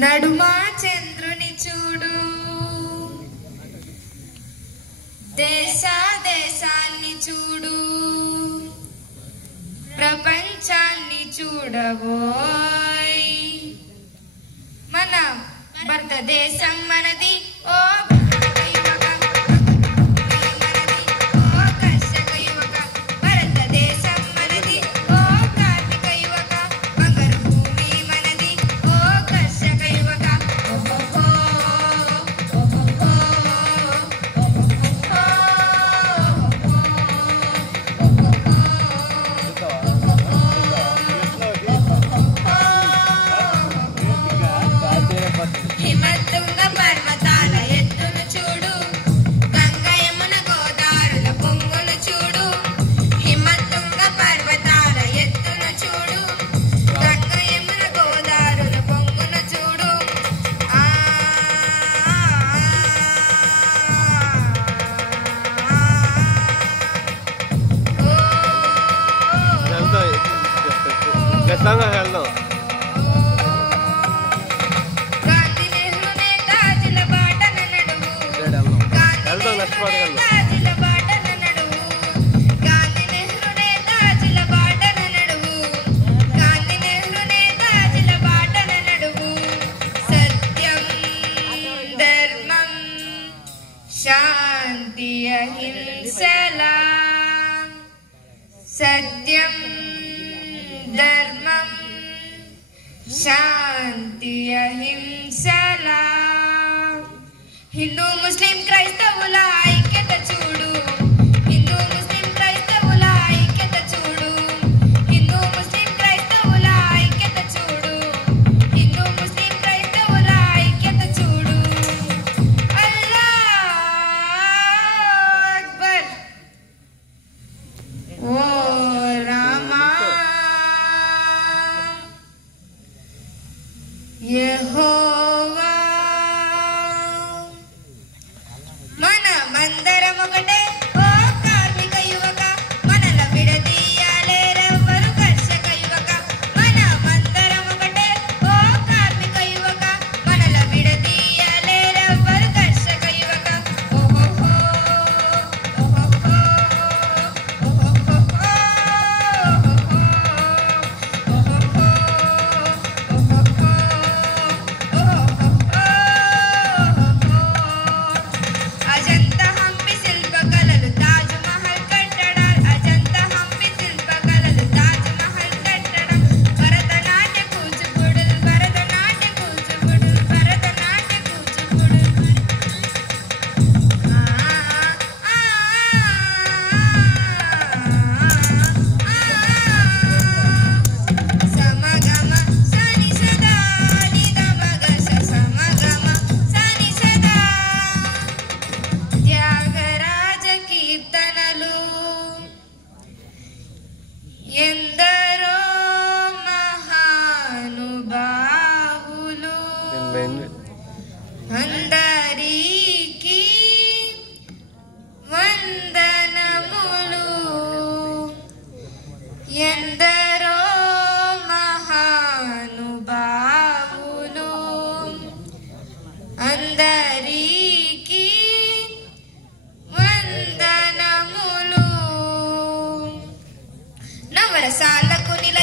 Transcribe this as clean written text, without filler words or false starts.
నడుమా చంద్రుని చూడు, దేశాన్ని చూడు, ప్రపంచాన్ని చూడబోయ్. మన భారతదేశం మనది ఓ శాంతి అహింసలా, సత్యం ధర్మం శాంతి అహింసలా. హిందూ ముస్లిం క్రైస్తవుల ఐక్యత చూడు, హిందూ ముస్లిం క్రైస్తవుల ఐక్యత చూడు, హిందూ ముస్లిం క్రైస్తవుల ఐక్యత చూడు, హిందూ ముస్లిం క్రైస్తవుల ఐక్యత చూడు. ఓ రామా యెహోవా, మనమందరం ఒకటే ఓ కార్మిక యువక, మనల విడదీయాలేరెవ్వరు కర్షక యువక. మనమందరం ఒకటే ఓ కార్మిక యువక, మనల విడదీయాలేరెవ్వరు కర్షక యువక. ఓహోహో ఓహోహో అజంతా హంపి శిల్పకళలు తాజ్ మహల్ కట్టడం, అజంతా హంపి శిల్పకళలు తాజ్ మహల్ కట్టడం. భరతనాట్య కూచిపూడులు, భరతనాట్య కూచిపూడులు, భరతనాట్య కూచిపూడులు. సమగమ సని సదా నిదమగ సమగమ సని సదా. త్యాగరాజ కీర్తనలు ఎందరో మహానుభావులు, అందరికీ వందనములు. ఎందరో మహానుభావులు, అందరికీ వందనములు. నవరసాలకు నిల